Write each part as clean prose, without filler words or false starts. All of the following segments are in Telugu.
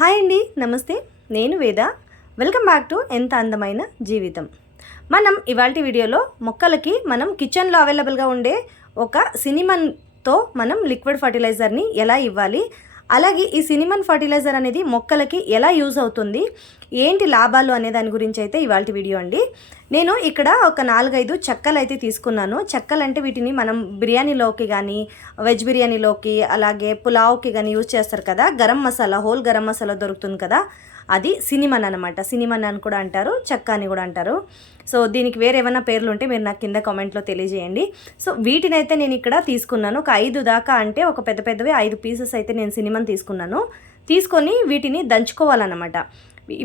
హాయ్ అండి, నమస్తే. నేను వేద. వెల్కమ్ బ్యాక్ టు ఎంత అందమైన జీవితం. మనం ఇవాల్టి వీడియోలో మొక్కలకి మనం కిచెన్లో అవైలబుల్గా ఉండే ఒక సినిమన్తో మనం లిక్విడ్ ఫర్టిలైజర్ని ఎలా ఇవ్వాలి, అలాగే ఈ సినిమన్ ఫర్టిలైజర్ అనేది మొక్కలకి ఎలా యూజ్ అవుతుంది, ఏంటి లాభాలు అనే దాని గురించి అయితే ఇవాల్టి వీడియో అండి. నేను ఇక్కడ ఒక 4-5 చెక్కలు అయితే తీసుకున్నాను. చెక్కలు అంటే వీటిని మనం బిర్యానీలోకి కానీ, వెజ్ బిర్యానీలోకి, అలాగే పులావ్కి కానీ యూజ్ చేస్తారు కదా. గరం మసాలా, హోల్ గరం మసాలా దొరుకుతుంది కదా, అది సినిమన్ అనమాట. సినిమన్ అని కూడా అంటారు, చెక్క అని కూడా అంటారు. సో దీనికి వేరే ఏమైనా పేర్లు ఉంటే మీరు నాకు కింద కామెంట్లో తెలియజేయండి. సో వీటినైతే నేను ఇక్కడ తీసుకున్నాను. ఒక 5 దాకా, అంటే ఒక పెద్ద పెద్దవి 5 పీసెస్ అయితే నేను సినిమన్ తీసుకున్నాను. తీసుకొని వీటిని దంచుకోవాలన్నమాట.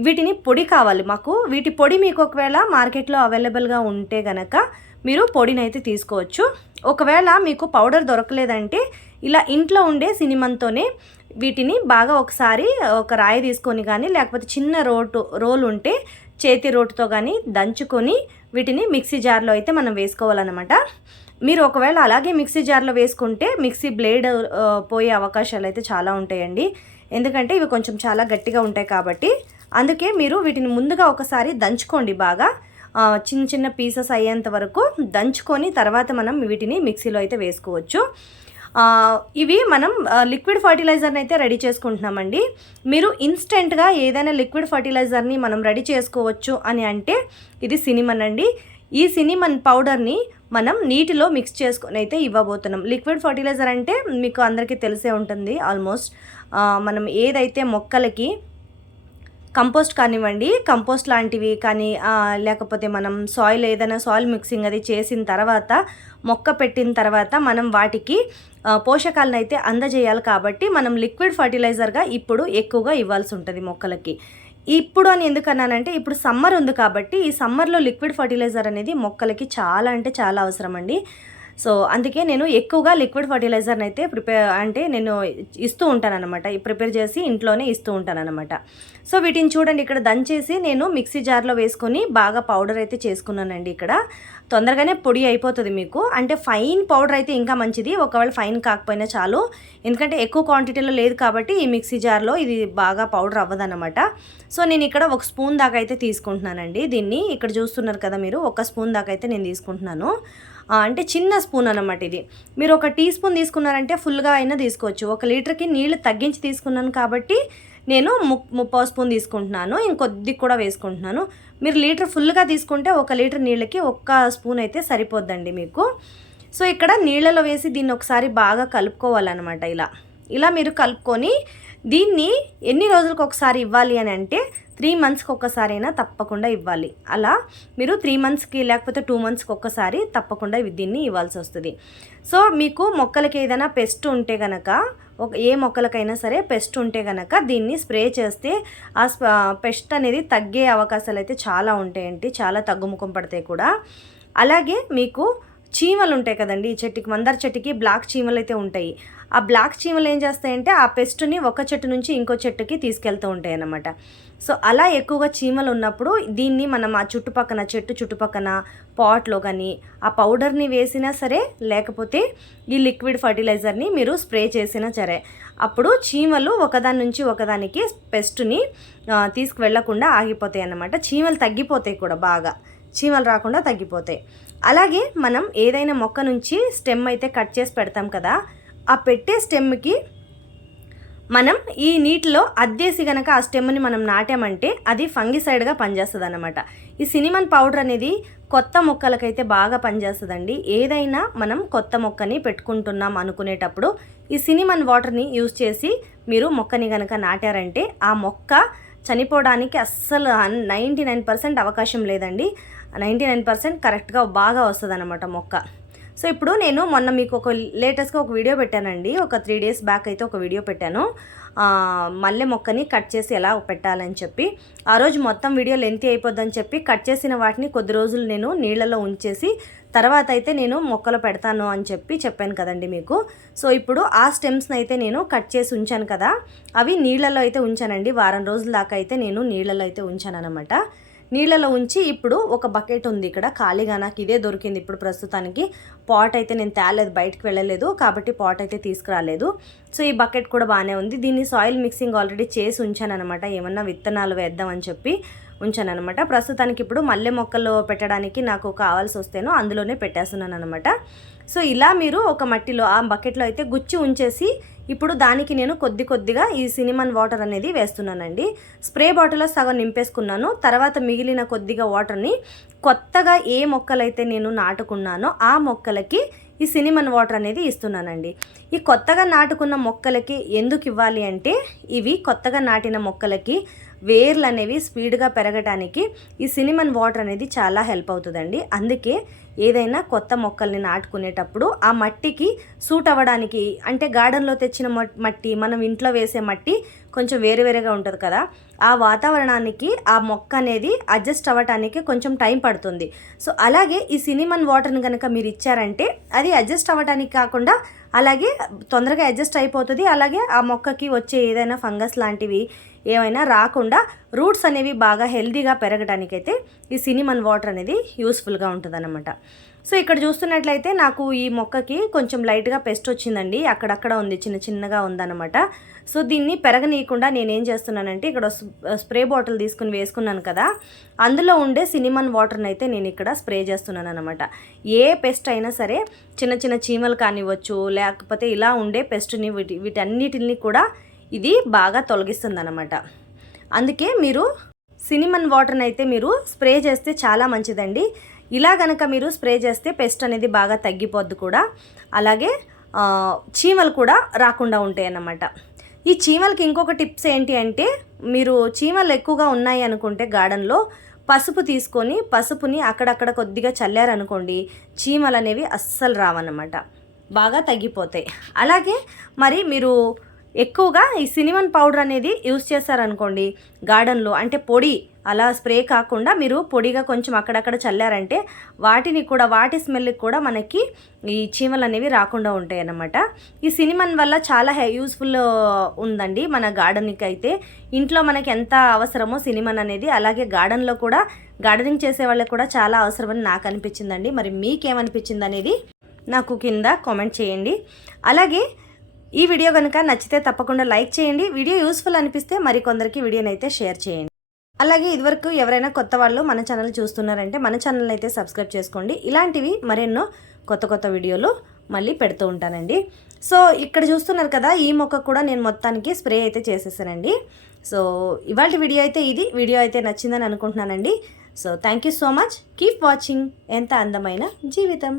వీటిని పొడి కావాలి మాకు. వీటి పొడి మీకు ఒకవేళ మార్కెట్లో అవైలబుల్గా ఉంటే గనక మీరు పొడిని అయితే తీసుకోవచ్చు. ఒకవేళ మీకు పౌడర్ దొరకలేదంటే ఇలా ఇంట్లో ఉండే సినిమన్తోనే వీటిని బాగా ఒకసారి ఒక రాయి తీసుకొని కానీ, లేకపోతే చిన్న రోల్ ఉంటే చేతి రోటుతో కానీ దంచుకొని వీటిని మిక్సీ జార్లో అయితే మనం వేసుకోవాలన్నమాట. మీరు ఒకవేళ అలాగే మిక్సీ జార్లో వేసుకుంటే మిక్సీ బ్లేడ్ పోయే అవకాశాలు అయితే చాలా ఉంటాయండి. ఎందుకంటే ఇవి కొంచెం చాలా గట్టిగా ఉంటాయి కాబట్టి. అందుకే మీరు వీటిని ముందుగా ఒకసారి దంచుకోండి బాగా, చిన్న చిన్న పీసెస్ అయ్యేంత వరకు దంచుకొని తర్వాత మనం వీటిని మిక్సీలో అయితే వేసుకోవచ్చు. ఇవి మనం లిక్విడ్ ఫర్టిలైజర్ని అయితే రెడీ చేసుకుంటున్నామండి. మీరు ఇన్స్టెంట్గా ఏదైనా లిక్విడ్ ఫర్టిలైజర్ని మనం రెడీ చేసుకోవచ్చు అని అంటే ఇది సినిమన్ అండి. ఈ సినిమన్ పౌడర్ని మనం నీటిలో మిక్స్ చేసుకొని అయితే ఇవ్వబోతున్నాం. లిక్విడ్ ఫర్టిలైజర్ అంటే మీకు అందరికీ తెలిసే ఉంటుంది ఆల్మోస్ట్. మనం ఏదైతే మొక్కలకి కంపోస్ట్ కానివ్వండి, కంపోస్ట్ లాంటివి కానీ, లేకపోతే మనం ఏదైనా సాయిల్ మిక్సింగ్ అది చేసిన తర్వాత, మొక్క పెట్టిన తర్వాత మనం వాటికి పోషకాలను అయితే అందజేయాలి. కాబట్టి మనం లిక్విడ్ ఫర్టిలైజర్గా ఇప్పుడు ఎక్కువగా ఇవ్వాల్సి ఉంటుంది మొక్కలకి. ఇప్పుడు అని ఎందుకన్నానంటే ఇప్పుడు సమ్మర్ ఉంది కాబట్టి ఈ సమ్మర్లో లిక్విడ్ ఫర్టిలైజర్ అనేది మొక్కలకి చాలా అంటే చాలా అవసరం అండి. సో అందుకే నేను ఎక్కువగా లిక్విడ్ ఫర్టిలైజర్ని అయితే నేను ఇస్తూ ఉంటానన్నమాట. ప్రిపేర్ చేసి ఇంట్లోనే ఇస్తూ ఉంటానన్నమాట. సో వీటిని చూడండి, ఇక్కడ దంచేసి నేను మిక్సీ జార్లో వేసుకొని బాగా పౌడర్ అయితే చేసుకున్నానండి. ఇక్కడ తొందరగానే పొడి అయిపోతుంది మీకు. అంటే ఫైన్ పౌడర్ అయితే ఇంకా మంచిది, ఒకవేళ ఫైన్ కాకపోయినా చాలు. ఎందుకంటే ఎక్కువ క్వాంటిటీలో లేదు కాబట్టి ఈ మిక్సీ జార్లో ఇది బాగా పౌడర్ అవ్వదన్నమాట. సో నేను ఇక్కడ 1 స్పూన్ దాకా అయితే తీసుకుంటున్నానండి. దీన్ని ఇక్కడ చూస్తున్నారు కదా మీరు, 1 స్పూన్ దాకా అయితే నేను తీసుకుంటున్నాను. అంటే చిన్న స్పూన్ అన్నమాట ఇది. మీరు 1 టీ స్పూన్ తీసుకున్నారంటే ఫుల్గా అయినా తీసుకోవచ్చు. 1 లీటర్కి నీళ్లు తగ్గించి తీసుకున్నాను కాబట్టి నేను 30 స్పూన్ తీసుకుంటున్నాను. ఇంకొద్ది కూడా వేసుకుంటున్నాను. మీరు లీటర్ ఫుల్గా తీసుకుంటే 1 లీటర్ నీళ్ళకి 1 స్పూన్ అయితే సరిపోద్దండి మీకు. సో ఇక్కడ నీళ్ళలో వేసి దీన్ని ఒకసారి బాగా కలుపుకోవాలన్నమాట. ఇలా మీరు కలుపుకొని దీన్ని ఎన్ని రోజులకు ఒకసారి ఇవ్వాలి అని అంటే 3 మంత్స్కి ఒక్కసారైనా తప్పకుండా ఇవ్వాలి. అలా మీరు 3 మంత్స్కి లేకపోతే 2 మంత్స్కి ఒక్కసారి తప్పకుండా దీన్ని ఇవ్వాల్సి వస్తుంది. సో మీకు మొక్కలకి ఏదైనా పెస్ట్ ఉంటే కనుక, ఏ మొక్కలకైనా సరే పెస్ట్ ఉంటే కనుక దీన్ని స్ప్రే చేస్తే ఆ పెస్ట్ అనేది తగ్గే అవకాశాలు అయితే చాలా ఉంటాయండి. చాలా తగ్గుముఖం పడతాయి కూడా. అలాగే మీకు చీమలు ఉంటాయి కదండి, ఈ చెట్టుకి, మందార చెట్టుకి బ్లాక్ చీమలు అయితే ఉంటాయి. ఆ బ్లాక్ చీమలు ఏం చేస్తాయంటే ఆ పెస్ట్ని ఒక చెట్టు నుంచి ఇంకో చెట్టుకి తీసుకెళ్తూ ఉంటాయి అన్నమాట. సో అలా ఎక్కువగా చీమలు ఉన్నప్పుడు దీన్ని మనం ఆ చెట్టు చుట్టుపక్కన పాట్లో కానీ ఆ పౌడర్ని వేసినా సరే, లేకపోతే ఈ లిక్విడ్ ఫర్టిలైజర్ని మీరు స్ప్రే చేసినా సరే, అప్పుడు చీమలు ఒకదాని నుంచి ఒకదానికి పెస్ట్ని తీసుకువెళ్లకుండా ఆగిపోతాయి అన్నమాట. చీమలు తగ్గిపోతాయి కూడా, బాగా చీమలు రాకుండా తగ్గిపోతాయి. అలాగే మనం ఏదైనా మొక్క నుంచి స్టెమ్ అయితే కట్ చేసి పెడతాం కదా, ఆ పెట్టే స్టెమ్కి మనం ఈ నీటిలో అద్దేసి గనక ఆ స్టెమ్ని మనం నాటామంటే అది ఫంగిసైడ్గా పనిచేస్తుంది అన్నమాట. ఈ సినిమన్ పౌడర్ అనేది కొత్త మొక్కలకైతే బాగా పనిచేస్తుందండి. ఏదైనా మనం కొత్త మొక్కని పెట్టుకుంటున్నాం అనుకునేటప్పుడు ఈ సినిమన్ వాటర్ని యూజ్ చేసి మీరు మొక్కని గనక నాటారంటే ఆ మొక్క చనిపోవడానికి అస్సలు 99% అవకాశం లేదండి. 99% కరెక్ట్గా బాగా వస్తుంది అన్నమాట మొక్క. సో ఇప్పుడు నేను మొన్న మీకు లేటెస్ట్గా ఒక వీడియో పెట్టానండి. ఒక 3 days బ్యాక్ అయితే ఒక వీడియో పెట్టాను, మల్లె మొక్కని కట్ చేసి ఎలా పెట్టాలని చెప్పి. ఆ రోజు మొత్తం వీడియో లెంతీ అయిపోద్దని చెప్పి కట్ చేసిన వాటిని కొద్ది రోజులు నేను నీళ్ళలో ఉంచేసి తర్వాత అయితే నేను మొక్కలు పెడతాను అని చెప్పాను కదండి మీకు. సో ఇప్పుడు ఆ స్టెమ్స్ని అయితే నేను కట్ చేసి ఉంచాను కదా, అవి నీళ్ళలో అయితే ఉంచానండి. వారం రోజుల దాకా అయితే నేను నీళ్ళలో అయితే ఉంచాను అనమాట. నీళ్ళలో ఉంచి ఇప్పుడు ఒక బకెట్ ఉంది ఇక్కడ ఖాళీగా, నాకు ఇదే దొరికింది ఇప్పుడు ప్రస్తుతానికి. పాట్ అయితే నేను తేలేదు, బయటకు వెళ్ళలేదు కాబట్టి పాట్ అయితే తీసుకురాలేదు. సో ఈ బకెట్ కూడా బాగానే ఉంది. దీన్ని సాయిల్ మిక్సింగ్ ఆల్రెడీ చేసి ఉంచాను అనమాట, ఏమన్నా విత్తనాలు వేద్దామని చెప్పి ఉంచాను అనమాట. ప్రస్తుతానికి ఇప్పుడు మల్లె మొక్కలు పెట్టడానికి నాకు కావాల్సి వస్తేనో అందులోనే పెట్టేస్తున్నాను అనమాట. సో ఇలా మీరు ఒక మట్టిలో ఆ బకెట్లో అయితే గుచ్చి ఉంచేసి ఇప్పుడు దానికి నేను కొద్దిగా ఈ సినిమన్ వాటర్ అనేది వేస్తున్నానండి. స్ప్రే బాటిల్లో సగం నింపేసుకున్నాను. తర్వాత మిగిలిన కొద్దిగా వాటర్ని కొత్తగా ఏ మొక్కలైతే నేను నాటుకున్నానో ఆ మొక్కలకి ఈ సినిమన్ వాటర్ అనేది ఇస్తున్నానండి. ఈ కొత్తగా నాటుకున్న మొక్కలకి ఎందుకు ఇవ్వాలి అంటే, ఇవి కొత్తగా నాటిన మొక్కలకి వేర్లు అనేవి స్పీడ్గా పెరగటానికి ఈ సినిమన్ వాటర్ అనేది చాలా హెల్ప్ అవుతుందండి. అందుకే ఏదైనా కొత్త మొక్కల్ని నాటుకునేటప్పుడు ఆ మట్టికి సూట్ అవ్వడానికి, అంటే గార్డెన్లో తెచ్చిన మట్టి, మనం ఇంట్లో వేసే మట్టి కొంచెం వేరుగా ఉంటుంది కదా, ఆ వాతావరణానికి ఆ మొక్క అనేది అడ్జస్ట్ అవ్వటానికి కొంచెం టైం పడుతుంది. సో అలాగే ఈ సినిమన్ వాటర్ని కనుక మీరు ఇచ్చారంటే అది అడ్జస్ట్ అవ్వటానికి కాకుండా అలాగే తొందరగా అడ్జస్ట్ అయిపోతుంది. అలాగే ఆ మొక్కకి వచ్చే ఏదైనా ఫంగస్ లాంటివి ఏమైనా రాకుండా రూట్స్ అనేవి బాగా హెల్దీగా పెరగడానికైతే ఈ సినిమన్ వాటర్ అనేది యూస్ఫుల్గా ఉంటుంది అన్నమాట. సో ఇక్కడ చూస్తున్నట్లయితే నాకు ఈ మొక్కకి కొంచెం లైట్గా పెస్ట్ వచ్చిందండి, అక్కడక్కడ ఉంది, చిన్నగా ఉందన్నమాట. సో దీన్ని పెరగనీయకుండా నేనేం చేస్తున్నానంటే, ఇక్కడ స్ప్రే బాటిల్ తీసుకుని వేసుకున్నాను కదా, అందులో ఉండే సినిమన్ వాటర్ని అయితే నేను ఇక్కడ స్ప్రే చేస్తున్నాను అనమాట. ఏ పెస్ట్ అయినా సరే, చిన్న చీమలు కానివ్వచ్చు, లేకపోతే ఇలా ఉండే పెస్ట్ని వీటన్నిటిని కూడా ఇది బాగా తొలగిస్తుంది అనమాట. అందుకే మీరు సినిమన్ వాటర్ని అయితే మీరు స్ప్రే చేస్తే చాలా మంచిదండి. ఇలా కనుక మీరు స్ప్రే చేస్తే పెస్ట్ అనేది బాగా తగ్గిపోద్ది కూడా. అలాగే చీమలు కూడా రాకుండా ఉంటాయి అన్నమాట. ఈ చీమలకి ఇంకొక టిప్స్ ఏంటి అంటే, మీరు చీమలు ఎక్కువగా ఉన్నాయి అనుకుంటే గార్డెన్లో పసుపు తీసుకొని పసుపుని అక్కడక్కడ కొద్దిగా చల్లారనుకోండి, చీమలు అనేవి అస్సలు రావన్నమాట, బాగా తగ్గిపోతాయి. అలాగే మరి మీరు ఎక్కువగా ఈ సినిమన్ పౌడర్ అనేది యూస్ చేశారనుకోండి గార్డెన్లో, అంటే పొడి అలా స్ప్రే కాకుండా మీరు పొడిగా కొంచెం అక్కడక్కడ చల్లారంటే వాటి స్మెల్కి కూడా మనకి ఈ చీమలు అనేవి రాకుండా ఉంటాయి అన్నమాట. ఈ సినిమన్ వల్ల చాలా యూస్ఫుల్ ఉందండి మన గార్డెన్కి అయితే. ఇంట్లో మనకి ఎంత అవసరమో సినిమన్ అనేది, అలాగే గార్డెన్లో కూడా గార్డెనింగ్ చేసే వాళ్ళకి కూడా చాలా అవసరమని నాకు అనిపించిందండి. మరి మీకేమనిపించింది అనేది నాకు కింద కామెంట్ చేయండి. అలాగే ఈ వీడియో కనుక నచ్చితే తప్పకుండా లైక్ చేయండి. వీడియో యూస్ఫుల్ అనిపిస్తే మరికొందరికి వీడియోని అయితే షేర్ చేయండి. అలాగే ఇదివరకు ఎవరైనా కొత్త వాళ్ళు మన ఛానల్ చూస్తున్నారంటే మన ఛానల్ అయితే సబ్స్క్రైబ్ చేసుకోండి. ఇలాంటివి మరెన్నో కొత్త వీడియోలు మళ్ళీ పెడుతూ ఉంటానండి. సో ఇక్కడ చూస్తున్నారు కదా, ఈ మొక్క కూడా నేను మొత్తానికి స్ప్రే అయితే చేసేసానండి. సో ఇవాళ వీడియో అయితే ఇది. వీడియో అయితే నచ్చిందని అనుకుంటున్నానండి. So thank you so much. Keep watching ఎంత అందమైన జీవితం.